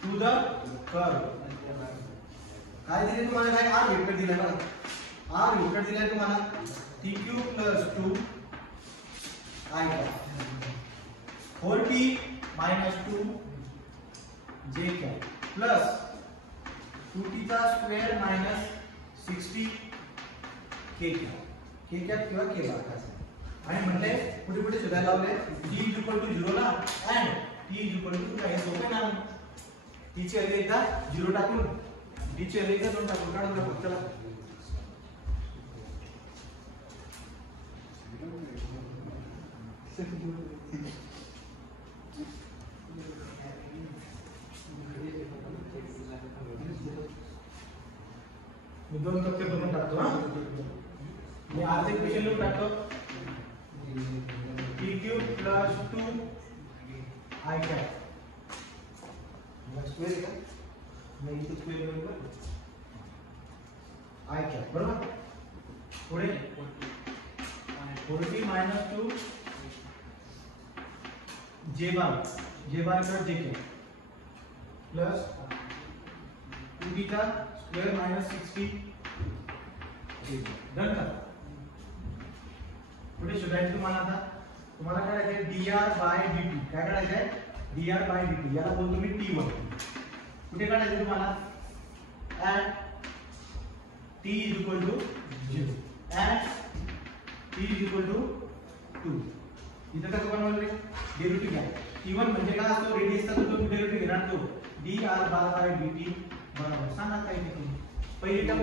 to the curve काय दिले तुम्हाला काय r वेक्टर दिला ना r वेक्टर दिलाय तुम्हाला tq + 2 i whole t -2 j cap plus 2t चा स्क्वेअर -60 k cap किंवा k बार आणि म्हणले कुठे कुठे शोधायला लावले t 0 ला and t 2 काय सोपे ना t ची व्हॅल्यू एकदा 0 टाकून d ची व्हॅल्यू एकदा 2 टाकून काढून टाकू चला मी दोन टप्पे बनवून टाकतो हा मी आर्थिक इक्वेशन लिहून टाकतो pq + 2 i cap स्क्वेअर आहे का मी इथे स्क्वेअर लिहून i cap बरोबर पुढे 40 - 2 j बार j cap प्लस 2t का स्क्वेअर -60 डन का पुढे शोधायचं तुम्हाला काय करायचं dr/dt काय करायचं आहे dr/dt याला बोलतो मी t1 कुठे काढायचं तुम्हाला at t = 0 and t is equal to 2. इथं कसं बनवलं रे डेरिव्हेटिव्ह घ्या. t1 म्हणजे काय असतो रेडियसचा तो डेरिव्हेटिव्ह घेणार तो dr बार बाय dt बरोबर सांगा काय ते पहिली टर्म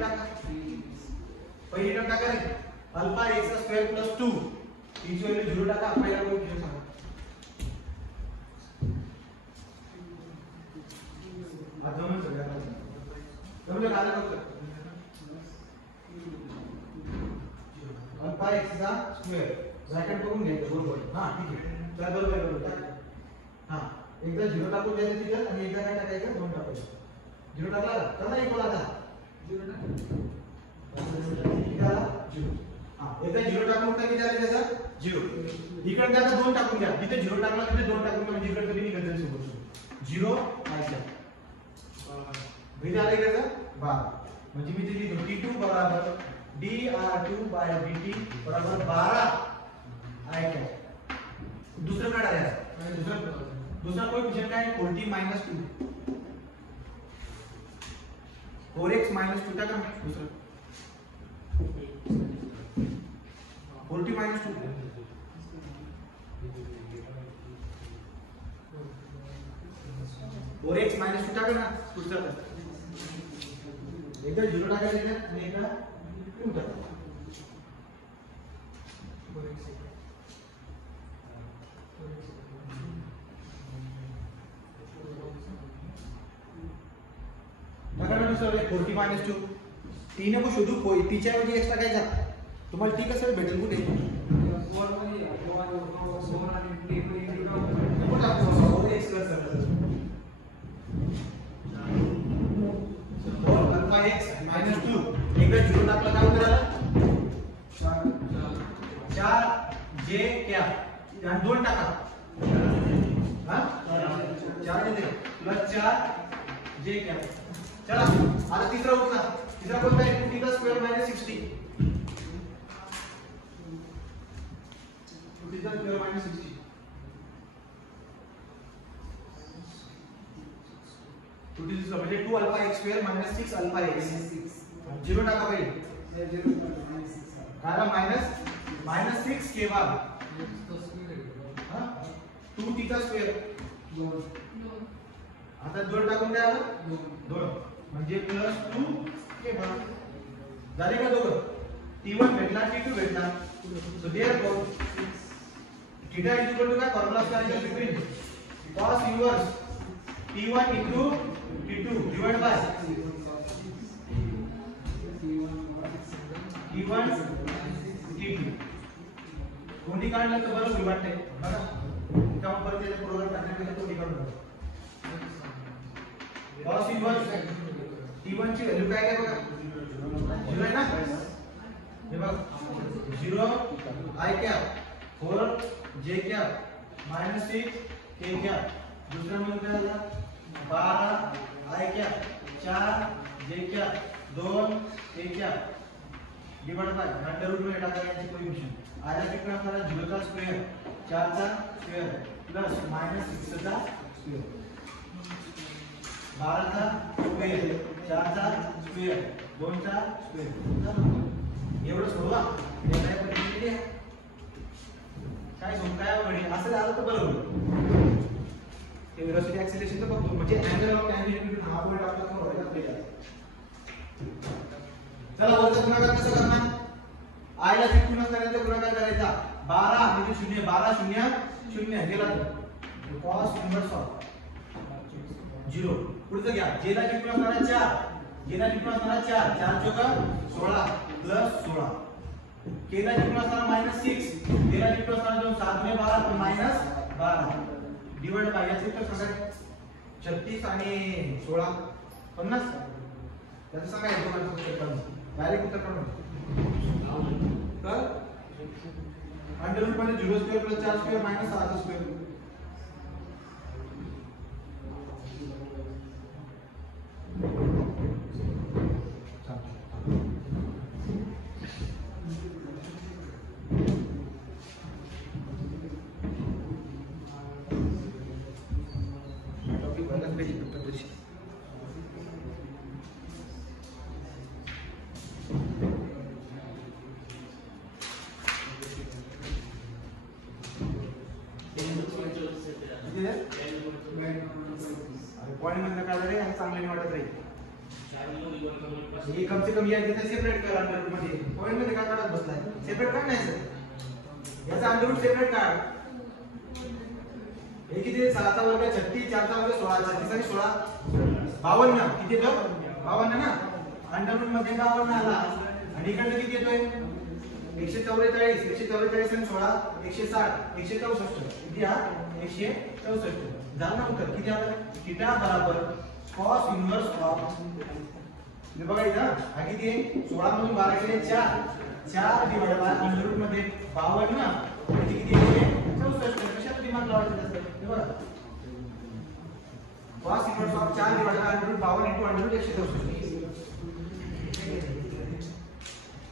टाका रे अल्फा x स्क्वेअर प्लस 2 ची व्हॅल्यू 0 टाका पहिला रोज घेऊ सांगा. आजमन सगळ्याला जमलं का आलं बघ अल्फा x चा स्क्वेअर ब्रॅकेट करून घ्यायचं बरोबर. हां ठीक आहे चला बरोबर बरोबर हां एकदा 0 टाकून द्यायचं तिथं आणि एकदा काय टाकायचं 2 टाकायचं. 0 टाकला चला इक्वल आता 0 टाका हां एकदा 0 टाकून काय किती आले त्याचा 0. इकडे आता 2 टाकून घ्या जिथे 0 टाकला तिथे 2 टाकून म्हणजे इकडे कधी निघत जाईल सोबत 0 आयच्या भेट आले का 12 म्हणजे मी ते लिहितो t2 बरोबर dr2 बाय dt बरोबर 12 आहे काय. दुसरं काय आहे दूसरा कोई क्वेश्चन का है 40 माइनस 2 4x माइनस 2 का दूसरा 40 माइनस 2 4x माइनस 2 का ना दूसरा एकदा 0 टाकायचं आणि एकदा 2 टाकायचं. दुसरं 40 माइनस 2 टी नको शोधू टीच्या ऐवजी एक्स्ट्रा काय करा तुम्हाला टी कसं भेटेल कुठे अल्फा x माइनस 2 एकदा 0 टाकला काय होईल 4 जे क्या आणि 2 टाका हां 4 येते प्लस 4 जे क्या. चला आता तीसरा उठला तीसरा कोणता आहे 2t का स्क्वेअर माइनस 60 2t का स्क्वेअर माइनस 60 2t चा म्हणजे 2 alpha x square minus 6 alpha x 0 टाका पहिले 0 काय माइनस 6 के बाद हां 2t का स्क्वेअर 2 आता 2 टाकून काय आलं 2 म्हणजे प्लस 2 के बाद झाले का दोघं t1 भेटला t2 भेटला so therefore theta is equal to काय फॉर्म्युला असणार between cos inverse t1 into t2 divide by t1 t2 कोणती काढलं तर बरोबर वाटते बघा इथं परत त्याचा प्रोग्राम टाकण्यापेक्षा कोणती काढून cos इनवर्स t1 ची व्हॅल्यू काय आहे बघा 0 आहे ना हे बघ 0 i cap 4 j cap -6 k cap दुसरा म्हणजे काय झाला 12 i cap 4 j cap 2 k cap divide by under root में टाका याची कोएफिशिएंट आला कितना हमारा 0 का स्क्वायर 4 का स्क्वायर प्लस -6 का स्क्वायर 12 का स्क्वेअर 4 चा स्क्वेअर 2 चा स्क्वेअर एवढं सोडवा याला पद्धतीने लिहा काय काय म्हणजे असं झालं तर बरोबर ते वेलोसिटी ऍक्सेलरेशन तर बघतो म्हणजे अँगल ऑफ टॅन्जेंट हा पॉइंट आपला कव्हर होईल आपल्याला. चला वरचा गुणाकार कसं करणार आय ला चिकटून असणाऱ्याचा गुणाकार करायचा 12 म्हणजे 0 12 0 0 गेला cos इनवर्स ऑफ 0 पुढचं घ्या j ला चिकटून असणारा 4 j ला चिकटून असणारा 4 4 चौका 16 प्लस 16 k ला चिकटून असणारा -6 j ला चिकटून असणारा 2 7 ने 12 तर -12 डिवाइड बाय याचे तर सांगा 36 आणि 16 50 त्याचं सांगा येतो का उत्तर डायरेक्ट उत्तर काढून तर अंडर रूट मध्ये 0 square plus 4 square minus 6 square point मध्ये काय झाले आणि चांगले नाही वाटत राहील हे कम से कम या तिथे सेपरेट करा अंडर मध्ये पॉईंट मध्ये काय काढत बसलाय सेपरेट काढ नाही सर याचा अंडर रूट सेपरेट काढ हे किती 7 चा वर्ग 36 4 चा वर्ग 16 36 आणि 16 52 किती येतो 52 ना अंडर रूट मध्ये 52 आला आणि इकडे किती येतोय 144 144 आणि 16 160 164 किती हा 164 झालं ना उत्तर किती आलं थीटा बराबर cos इन्व्हर्स ऑफ हे बघा इथं हा किती आहे 16 मधून 12 केले 4 डिवाइड बाय अंडर रूट मध्ये 52 ना म्हणजे किती येते 64 कशाला दिमाग लावायचं असतं हे बघा cos inverse of 4 divide by under root 52 into under root 164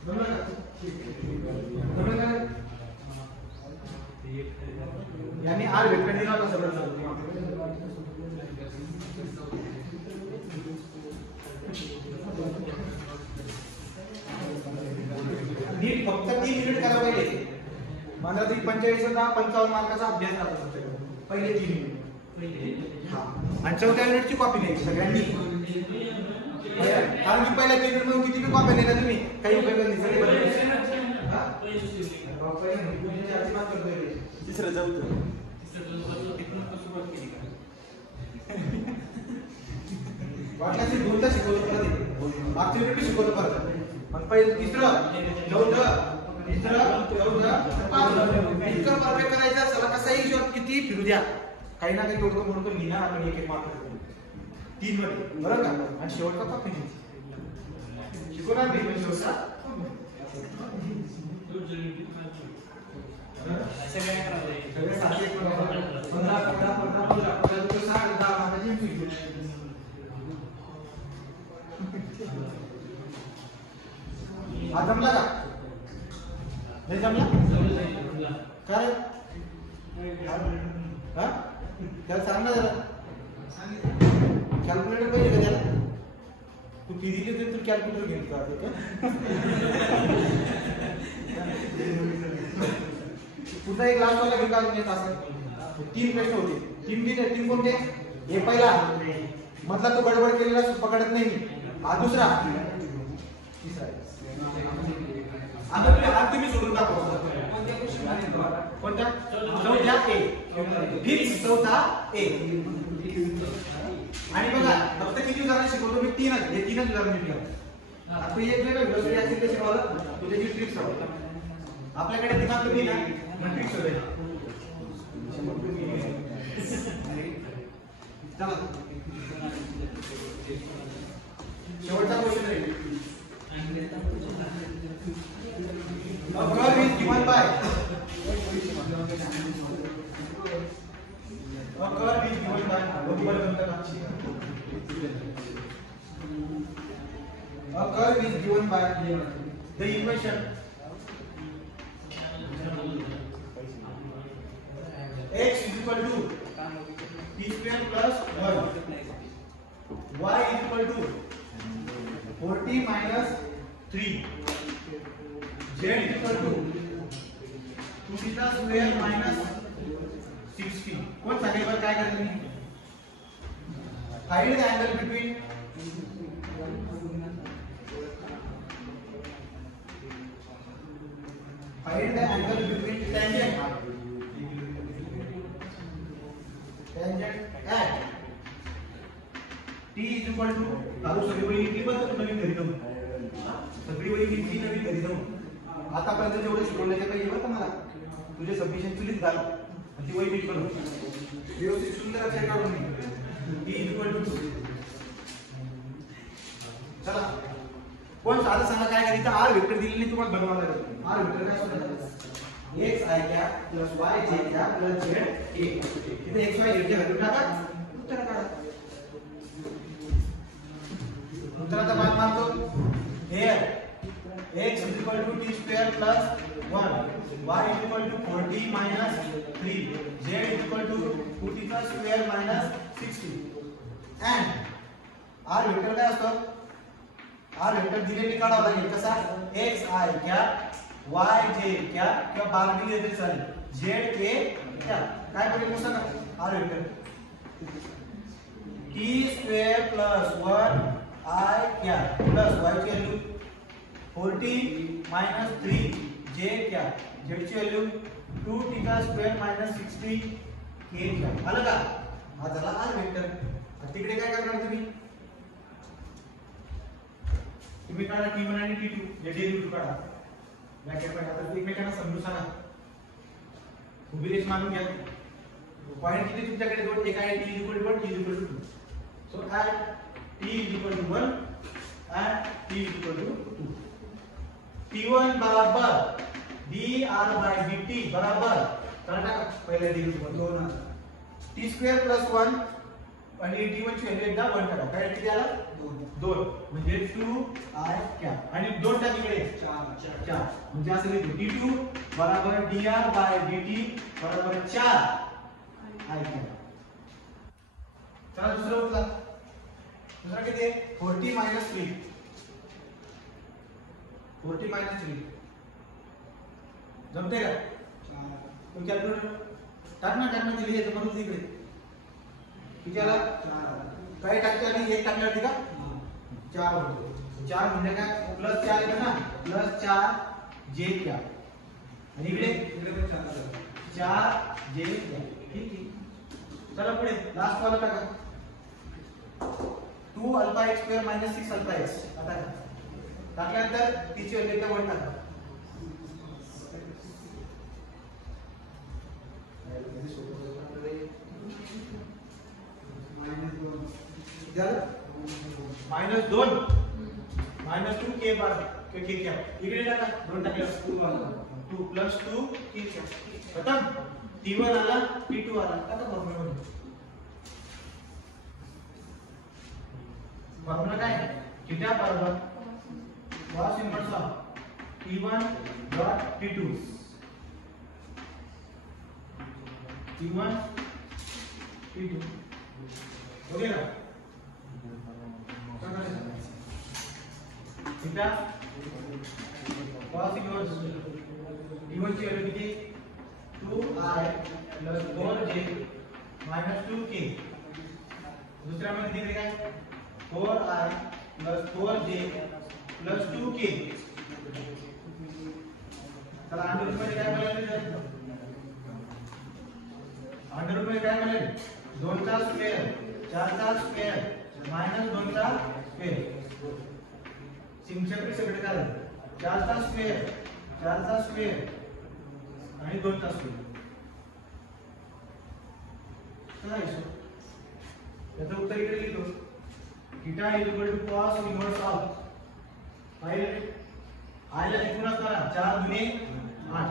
बरोबर का यानी आर वेक्टर दिला होता सगळं नीट फक्त 3 मिनिट करा पहिले मला तरी 45 चा 55 मार्काचा अभ्यास झाला फक्त पहिले 3 मिनिट हां आणि चौथ्या मिनिटची कॉपी घ्यायची सगळ्यांनी कारण मी पहिल्या 3 मिनिट मध्ये किती कॉपी नेल्या तुम्ही काही उपयोग नाही सगळे बरोबर हां पहिले अजिबात करतोय तिसरं जाऊचं सुरुवात केली का वाटल्याची दोनदा शिकवलं परत मागच्या मिनिट शिकवलं परत पण पहिले तिसरं इतकं परफेक्ट करायचं चला कसाही हिशोब किती फिरू द्या काही ना काही तोडकं मोडकं लिहिणार आपण एक मार्क 3 मध्ये बरोबर का आणि शेवटचा कॉपी घ्यायची शिकवणार नाही पण शेवटचा सगळे 7 1 15 जमला का नाही जमला काय हा त्याला सांग ना जरा कॅल्क्युलेटर पाहिजे का त्याला तू किती दिली तू कॅल्क्युलेटर घेऊन का पुन्हा एक लास्ट वाला घेऊन का येत असं 3 प्रश्न होते 3 कोणते हे पहिला मधला तो गडबड केलेला पकडत नाही हा दुसरा तिसरा आता तुम्ही सोडून दाखवा कोणत्या चौथ्या ए फिक्स चौथा ए आणि बघा फक्त किती उदाहरण शिकवतो मी 3च हे 3च उदाहरण दिलं आता एक वेळ ग्रोसरी असेल ते शिकवलं तो त्याची ट्रिक्स राहतो आपल्याकडे दिमाग कमी ना मग ट्रिक्स होते चला शेवटचा क्वेश्चन आहे A curve is given by a curve is given by a curve is given by the equation x is equal to t square plus 1 y is equal to 40 minus 3 z is equal to 2 theta square minus 60 कोण सांगेल बरं काय करायचं me find the angle between tangent at t is equal to तारू सगळी वळी लिहिली बघ तर नवीन घरी जाऊ सगळी वळी लिहिली नवीन घरी जाऊ आतापर्यंत जेवढे शिकवण्याचे काही बघ मला तुझे सबमिशन चुलीत घाल आणि ती वही नीट करू व्यवस्थित सुंदर अक्षर काढून t is equal to 2 चला कोण साधं सांगा काय करायचं r वेक्टर दिलेली तुम्हाला बनवायला लागेल r वेक्टर काय शोधायचं x i cap plus y j cap plus z a इथे x y z चे व्हॅल्यू टाका उत्तर काढा उत्तराचा भाग मारतो here x is equal to t square plus 1 y is equal to 40 minus 3 z is equal to 2 theta square minus 60 and r vector काय असतो r vector दिलेली काढावा लागेल कसा x i cap y j cap किंवा बार दिले तरी चालेल z k cap काय पडेल सांगा r vector T square plus 1 i cap plus y ची व्हॅल्यू 40 मायनस 3 जे कॅप z ची व्हॅल्यू 2 थीटा स्क्वेअर मायनस 60 के कॅप. आलं का? हा झाला r वेक्टर. तिकडे काय करणार तुम्ही काढा t1 आणि t2 जे डेरिव्हेटिव्ह काढा. व्याख्या काढा. आता एकमेकांना समजून सांगा. उभी रेष मानून घ्या. पॉइंट किती तुमच्याकडे दोन, एक आहे t = 1 t = 2. So at t = 1 and t = 2. t1 बराबर dr/dt बराबर टाका पहिल्या डेरिव्हेटिव्ह 2 t स्क्वेअर प्लस 1 आणि t1 ची व्हॅल्यू एकदा 1 टाका. काय किती आला? 2 म्हणजे 2i कॅप आणि 2 टा तिकडे 4 म्हणजे असं लिहितो t2 बराबर dr/dt बराबर 4 i कॅप. चला दुसरा उचला. दुसरा किती आहे? 40 मायनस 3 40 मायनस 3 जमते का? तुम्ही कॅल्क्युलेटर टाकणार दिली आहे म्हणून इकडे किती आला? 4. काय टाकते आणि 1 टाकल्यावरती का 4 होतो. 4 म्हणजे काय? प्लस 4 येतं ना, प्लस 4 जे क्या आणि इकडे पण 4 जे क्या. ठीक आहे. चला पुढे लास्ट वाला टाका. 2 alpha x square minus 6 alpha x आता टाकल्यानंतर तिची व्हॅल्यू एकदा 1 टाका. -2 -2 के बार के क्या इकडे टाका. 2 टाकल्यावर 2 प्लस 2 के क्या खतम. t1 आला t2 आला. आता फॉर्म्युला काय? थीटा बरोबर cos inverse of t1 dot t2 t1 t2 okay ना. थीटा cos इनवर्स t1 ची व्हॅल्यू किती? 2i plus 4j minus 2k. दुसऱ्यामध्ये तिकडे काय? 4i plus 4j plus 2k. चला अंडर रूट मध्ये काय मिळाले? अंडर रूट मध्ये काय मिळाले? 2 चा स्क्वेअर 4 चा स्क्वेअर मायनस 2 चा स्क्वेअर. सिंपल सगळे काय? 4 चा स्क्वेअर 4 चा स्क्वेअर आणि 2 चा स्क्वेअर. चला याचं उत्तर इकडे लिहितो. Theta = cos inverse of i ला लिहून असताना 4 गुणे 8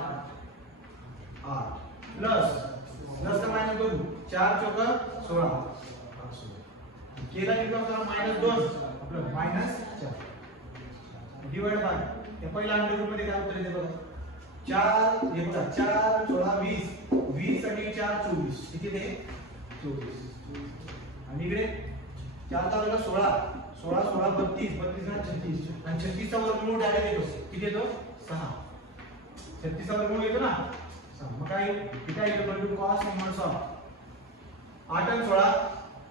प्लस प्लस का मायनस 2 4 चौक 16 केला लिहून असताना -2 आपलं -4 डिवाइड बाय हे पहिला अंडर रूट मध्ये काय उत्तर येते बघा. 4 एकदा 4 16 20 20 आणि 4 24 किती ते 24 आणि इकडे 4 चा वर्ग 16 16 16 32 32 आणि 36 आणि 36 चा वर्गमूळ डायरेक्ट येतो. किती येतो? 6. 36 चा वर्गमूळ येतो ना 6. मग काय थीटा = cos इनवर्स ऑफ 8 आणि 16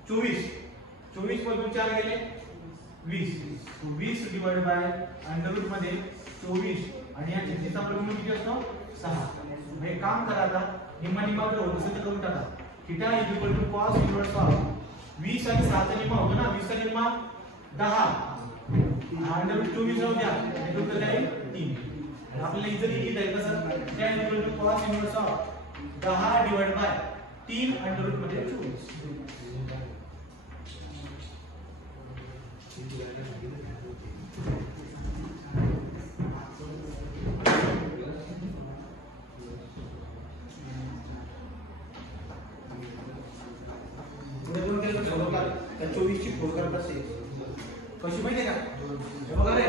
24 24 मधून 4 गेले 20 20 डिवाइड बाय अंडर रूट मध्ये 24 आणि या 36 चा वर्गमूळ किती असतो? 6. हे काम करा आता निम्मा निम्मा होतं तसं करून टाका. थीटा = cos इनवर्स ऑफ 20 आणि 6 चा निम्मा होतो ना 20 चा निम्मा 10 अंडर रूट 24 राहू द्या हे उत्तर काय 3. आपल्याला इझिली लिहिता येईल कसं? Theta = cos inverse of 10 divide by 3 under root मध्ये 24. त्या 24 ची फोड करत असेल कशी माहितीये का? हे बघा रे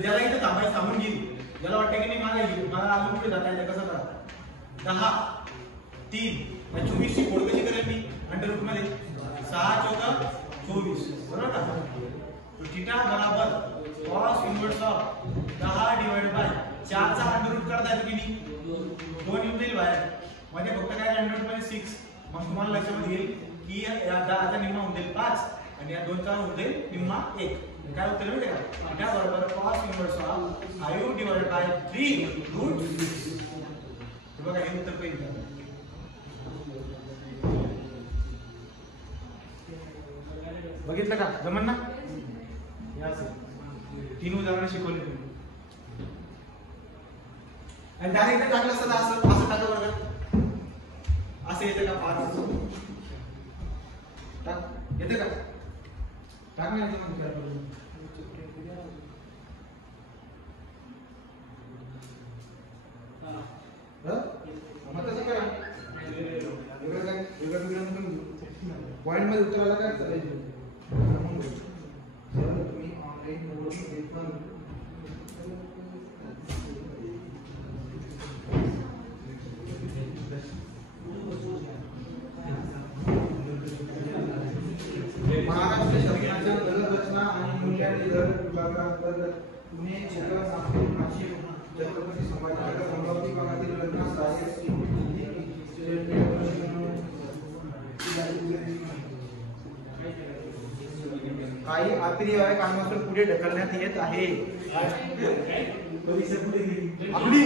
ज्याला इथे थांबायचं थांबून घेईल. ज्याला वाटतं की नाही मला अजून पुढे जाता येतं कसं करा 10 3 या 24 ची फोड कशी करेल मी अंडर रूट मध्ये 6 चौक 24 बरोबर ना. तो थीटा बराबर cos inverse of 10 divide bye 4 चा अंडर रूट करता येतो की नाही 2 येऊन जाईल बाहेर मध्ये फक्त काय अंडर रूट मध्ये 6. मग तुम्हाला लक्षात येईल की या 10चा निम्मा होऊन जाईल 5 आणि या 2चा होऊन जाईल निम्मा 1. काय उत्तर माहिती आहे का? त्याबरोबर cos inverse of 5 divided by 3 root 6. हे बघा हे उत्तर पहिलं. बघितलं का? जमन ना? याच 3 उदाहरणं शिकवली तुम्ही. आणि डायरेक्ट टाकलं असतं असं टाका बरं. असं येतं का? 5 टाक येतं का? टाक नाही येतं विचार करून. मग तसं करा. वेगळं पॉइंट मध्ये उत्तराला काय करायचं? तुम्ही ऑनलाईन महाराष्ट्र शासनाच्या जलरचना आणि मूल्यांकन विभागांतर्गत पुणे जिल्हा नागपूर नाशिक छत्रपती संभाजीनगर अमरावती भागातील रत्ना सहाय्यक काही अतिरिक्त कामातून पुढे ढकलण्यात येत आहे. आपली